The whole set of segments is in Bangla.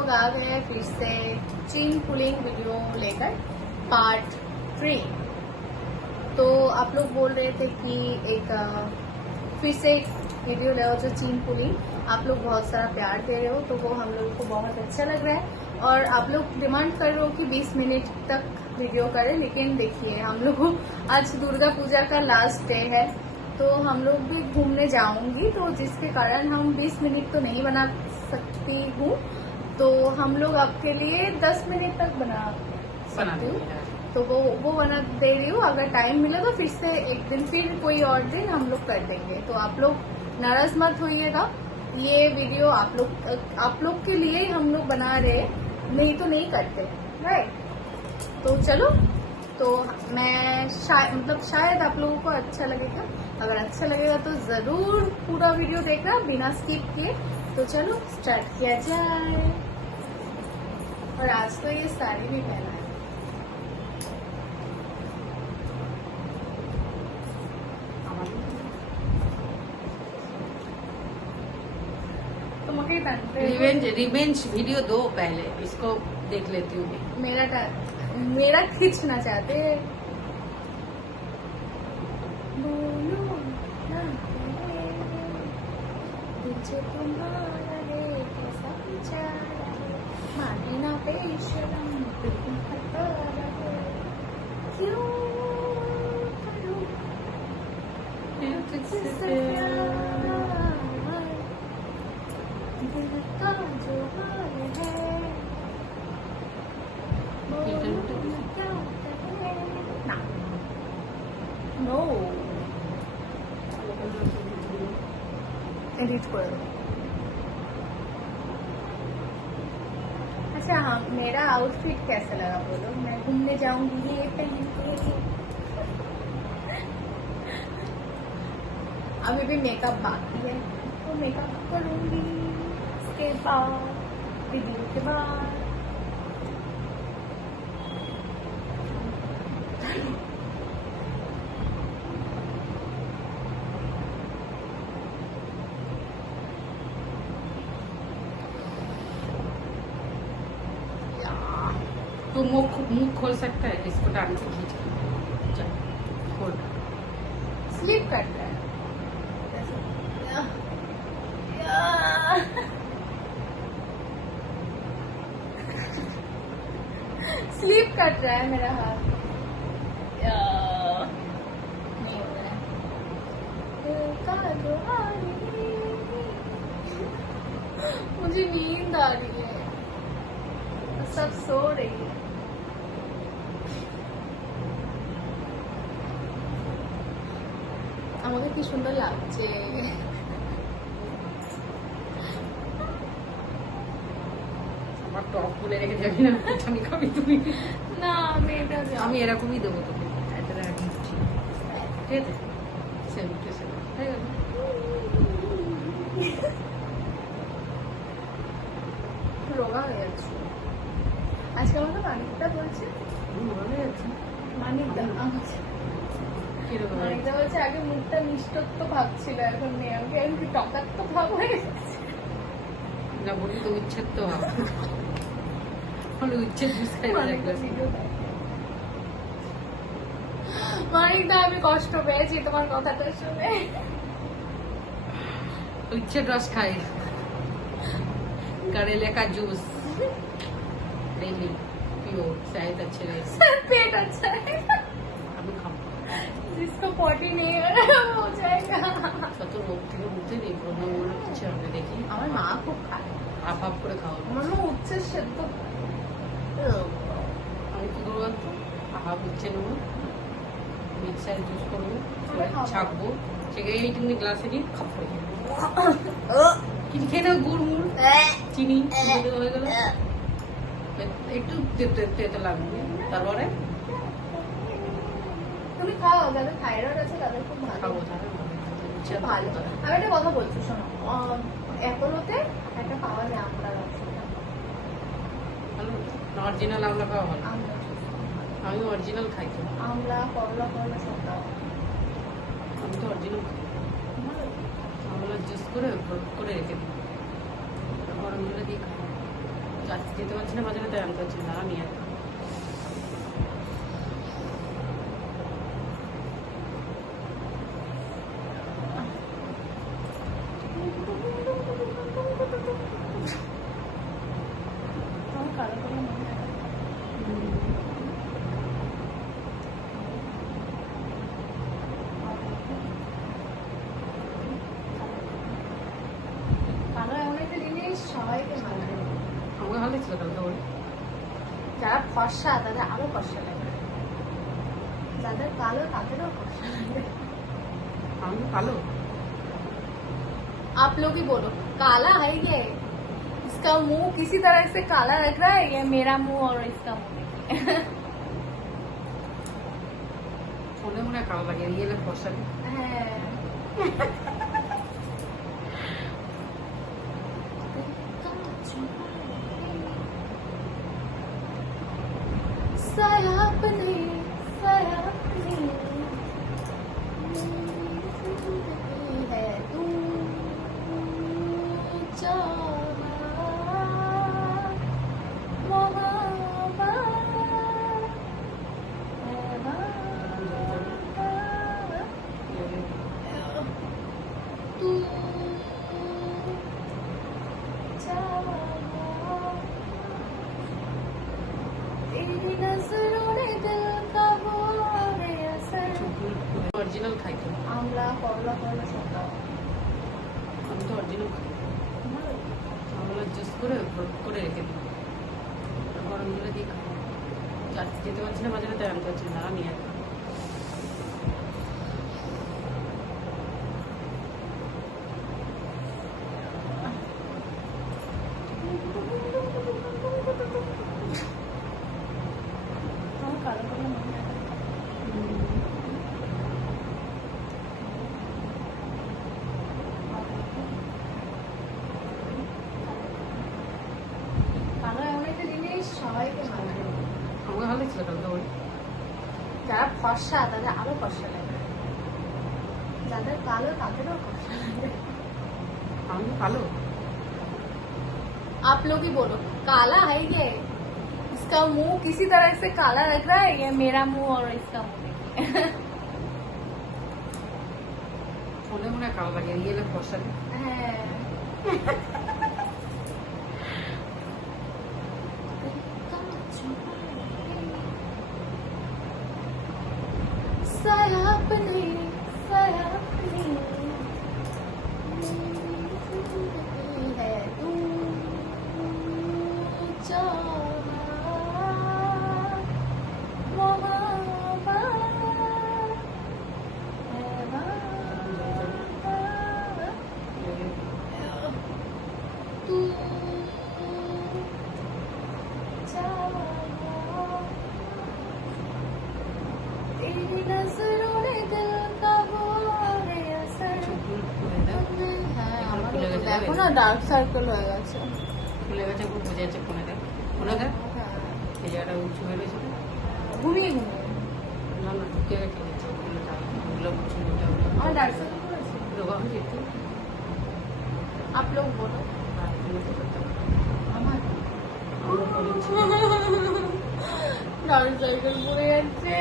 लोग आ गए हैं फिर से चीन पुलिंग वीडियो लेकर पार्ट 3। तो आप लोग बोल रहे थे कि एक फिर से एक वीडियो ले जो चीन पुलिंग, आप लोग बहुत सारा प्यार दे रहे हो तो वो हम लोगों को बहुत अच्छा लग रहा है। और आप लोग डिमांड कर रहे हो कि 20 मिनट तक वीडियो करें, लेकिन देखिए हम लोग आज दुर्गा पूजा का लास्ट डे है तो हम लोग भी घूमने जाऊंगी, तो जिसके कारण हम 20 मिनट तो नहीं बना सकती हूँ, तो हम लोग आपके लिए 10 मिनट तक बना सकती हूँ, तो वो बना दे रही हूँ। अगर टाइम मिले तो फिर से एक दिन, फिर कोई और दिन हम लोग कर देंगे, तो आप लोग नाराज मत होइएगा। ये वीडियो आप लोग के लिए हम लोग बना रहे, नहीं तो नहीं करते, राइट। तो चलो, तो मैं शायद आप लोगों को अच्छा लगेगा। अगर अच्छा लगेगा तो जरूर पूरा वीडियो देखना बिना स्किप किए। तो चलो स्टार्ट किया जाए। और आज तो ये साड़ी भी पहना है, तुम ही पहनते हो। रिवेंज वीडियो दो पहले, इसको देख लेती हूँ। मेरा खींचना चाहते हैं। माने ना बेशरम क्यों करूं तुझसे प्यार, दिल का जो हाल है क्या ना नो एडिट कर दो। अच्छा हाँ, मेरा आउटफिट कैसा लगा बोलो। मैं घूमने जाऊंगी ये पहन के, अभी भी मेकअप बाकी है तो मेकअप करूंगी उसके बाद, वीडियो के बाद। तो मुंह खोल सकता है, इसको डांड से खींच के चल खोल। स्लिप करता है, स्लिप कट रहा है मेरा हाथ, नहीं हो रहा है। मुझे नींद आ रही है, सब सो रही है। আমাকে কি সুন্দর লাগছে। আমার টপ খুলে রেখে যাবি না, আমি খাবি তুমি না আমি এটা আমি এরকমই দেবো তোকে, এটা রাখি ঠিক আছে, সেম টু সেম হয়ে গেল। রোগা হয়ে যাচ্ছে আজকে। আমাকে মানিকদা বলছে, ভালো আছে মানিকদা কিরকম মানিকদা বলছে আগে মুখটা মিষ্টত্ব ভাব ছিল, এখন নেই, আমাকে এমনি টকাত্ব ভাব হয়ে গেছে। না বলি তো উচ্ছেদ তো ভালো, উচ্ছেদ মানিকদা আমি কষ্ট পেয়েছি তোমার কথাটা শুনে। उच्छेद रस खाए, करेले का जूस डेली पियो, शायद अच्छे रहे, पेट अच्छा है। अभी खाओ, जिसको पॉटी नहीं हो जाएगा। तो रोग থেকে উঠতে নেই প্রবলেম হলো কিছু হবে দেখি। আমার মা খুব খায়, হাফ হাফ করে খাও। আমার মা উচ্ছে সেদ্ধ, আমি কি করবো বলতো, হাফ উচ্ছে নেবো, মিক্সারে জুস করবো, ছাকবো, সেখানে এইটুকুনি গ্লাসে নিয়ে খাপ করে কিছু খেয়ে দাও, গুড় মুড় চিনি হয়ে গেল, একটু তেতো লাগবে, তারপরে তুমি খাও, যাদের থাইরয়েড আছে তাদের খুব ভালো খাবো। ভালো। আমি একটা কথা বলছি শোনো, অ্যাপোলোতে একটা পাওয়া যায় আমলা রস, অরিজিনাল আমলা খাওয়া ভালো। আমলা আমি অরিজিনাল খাই তো, আমলা করলা করলা সব দাও। আমি তো অরিজিনাল খাই, আমলা জুস করে রেখে দিই, গরম জলে দিয়ে খাই। যেতে পারছি না বাজারে, তাই আনতে পারছি না, নিয়ে আসবো। আমার কালো কালো মনে হয়। কালো এমন একটা জিনিস সবাইকে মানায়। আমাকে ভালো লাগছিল কালকে বলে। যারা ফর্সা তাদের আরো ফর্সা লাগে, যাদের কালো তাদেরও ফর্সা লাগে। আমি কালো। आप लोग ही बोलो, काला है ये, इसका मुंह किसी तरह से काला लग रहा है, ये मेरा मुंह और इसका मुंह देखिए। ফোনে মনে হয় কালো লাগে, রিয়েলে ফর্সা লাগে। হ্যাঁ। सयापनी सयापनी है तू অরিজিনাল খাই তো, আমরা করলা করলা সব আমি তো অরিজিনাল খাই। আমরা জুস করে ভোট করে রেখে দিই, গরম জলে দিয়ে খাই। যেতে পারছি না বাজারে, তাই আনতে পারছি না, নিয়ে আসবো। আমার কালো কালো মনে হয়। কালো এমন একটা জিনিস সবাইকে মানায়। আমাকে ভালো লাগছিল কালকে বলে। যারা ফর্সা তাদের আরো ফর্সা লাগে, যাদের কালো তাদেরও ফর্সা লাগে। আমি কালো। आप लोग ही बोलो, काला है ये, इसका मुंह किसी तरह से काला लग रहा है, ये मेरा मुंह और इसका मुंह देखिए। ফোনে মনে হয় কালো লাগে, রিয়েলে ফর্সা লাগে। হ্যাঁ। सयापनी सयापनी है तू तेरी नजरों ने दिल का हुआ है असर। হ্যাঁ, আমারও তো দেখো না ডার্ক সার্কেল হয়ে গেছে। ফুলে গেছে, খুব বুঝে যাচ্ছে ফোনে দেখ, ফোনে দেখ হ্যাঁ, এই জায়গাটা উঁচু হয়ে রয়েছে। ঘুমিয়ে ঘুমিয়ে না না, ঢুকে গেছে নিচে, ওগুলো দাও, ওগুলো উঁচু আমার ডার্ক সার্কেল হয়েছে। রোগা হয়ে যেত। आप लोग बोलो, আর এগুলো তো করতে হবে। আমার আমরা করেছি। ডার্ক সার্কেল পড়ে যাচ্ছে,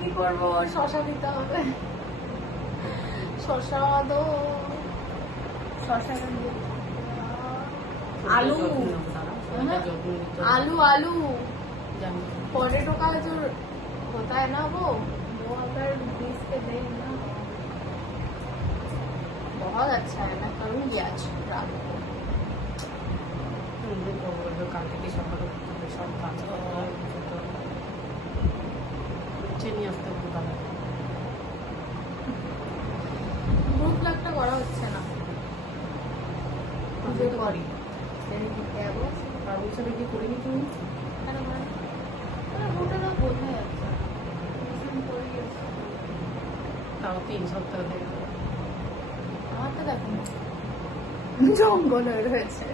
কি করবো? শশা দিতে হবে, শশা দো, শশা দিয়ে आलू যত্ন নেবো দাঁড়া, শরীরটা যত্ন নিতে হবে। आलू आलू জানি। पोटैटो का जो होता है ना वो अगर पीस के दे ना बहुत अच्छा है। मैं करूँगी आज रात को। কাল থেকে সকালে উঠতে হবে, সব কাজ করতে হবে, বুঝতে হবে। উঠছে নিয়ে আসতে হবে দাদা। গ্রুপ লাগটা করা হচ্ছে না। আমি তো করি। যাবো বাবুর সাথে কি করিনি তুমি? কেন করে? ওটা বোঝা যাচ্ছে না। করে গেছে। তাও 3 সপ্তাহ ধরে। আমার তো দেখো জঙ্গল হয়ে রয়েছে।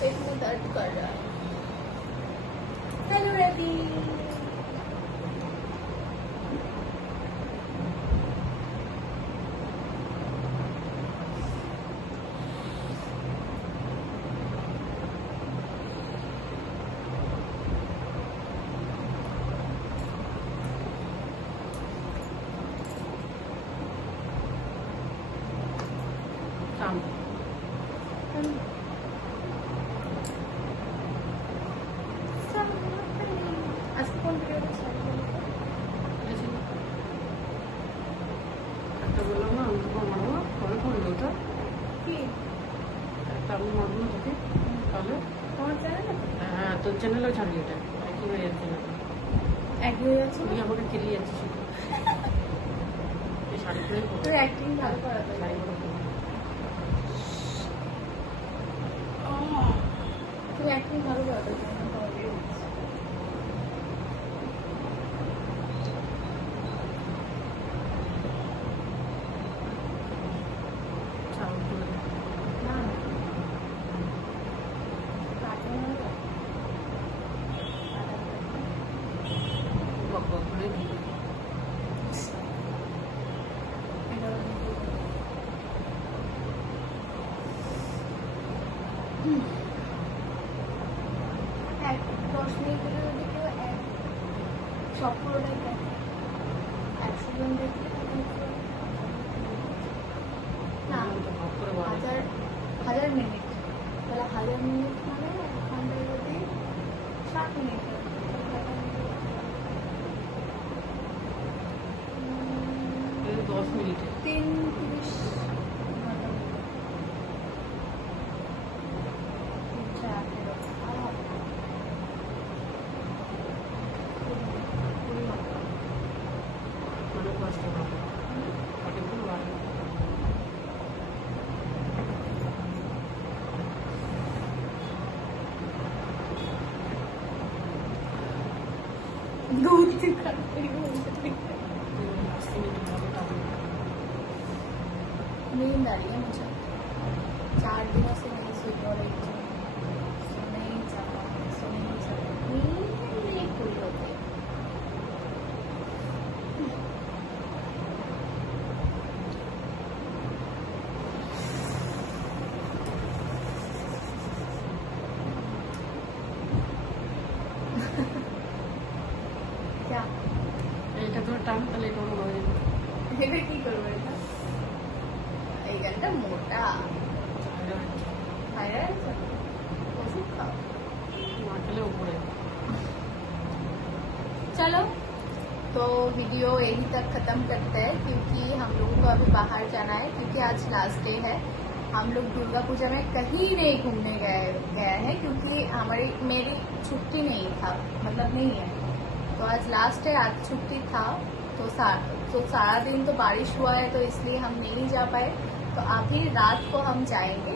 पेट में दर्द कर रहा है। हेलो रवि। চ্যানেলেও ছাড়লি এটা একই হয়ে যাচ্ছে না একই হয়ে যাচ্ছে তুই আমাকে খেলিয়ে যাচ্ছিস শুধু এই শাড়ি পরে তোর অ্যাক্টিং ভালো করা তো শাড়ি পরে তোর অ্যাক্টিং ভালো করা তো চাউল তুলে দে। না না কাটুন বক বক করে দিয়ে দে। এক 10 মিনিটের যদি কেউ এক সব পুরোটাই দেখে 100 জন দেখলে না আমি তো ভাগ করে বল 1000 মিনিট তাহলে 1000 মিনিট মানে এখানে যদি 60 মিনিট হয়, এই 10 মিনিটে 3:30 মানে কষ্ট হবে অনেকগুলো বাড়বে दूर से करते नींद आ रही है मुझे 4 दिनों से नहीं सोई और एक सोने नहीं चाहता नींद नहीं पूरी होती क्या এটা ধরে টান তাহলে এটা মনে হয়ে যাবে এটা কি করবো এটা এই গানটা মোটা খাইরা ওষুধ খাও না খেলে উপরে चलो तो वीडियो यही तक खत्म करते हैं क्योंकि हम लोगों को अभी बाहर जाना है क्योंकि आज लास्ट डे है हम लोग दुर्गा पूजा में कहीं नहीं घूमने गए हैं क्योंकि मेरी छुट्टी नहीं था मतलब नहीं है तो आज लास्ट है आज छुट्टी था तो सारा दिन तो बारिश हुआ है तो इसलिए हम नहीं जा पाए तो अभी रात को हम जाएंगे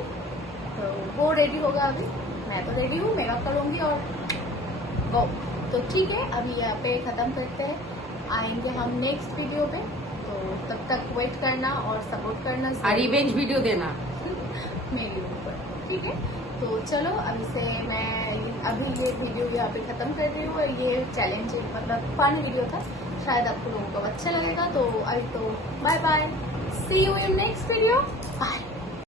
तो वो रेडी होगा अभी मैं तो रेडी हूँ मेकअप करूँगी और गो तो ठीक है अभी यहाँ पे खत्म करते हैं आएंगे हम नेक्स्ट वीडियो पे तो तब तक वेट करना और सपोर्ट करना আর রিভেঞ্জ ভিডিও দে না मेरे ऊपर ठीक है तो चलो अभी से मैं अभी ये वीडियो यहाँ पे खत्म कर रही हूँ और ये चैलेंज मतलब फन वीडियो था शायद आपको लोगों को अच्छा लगेगा तो अभी तो bye bye see you in next video bye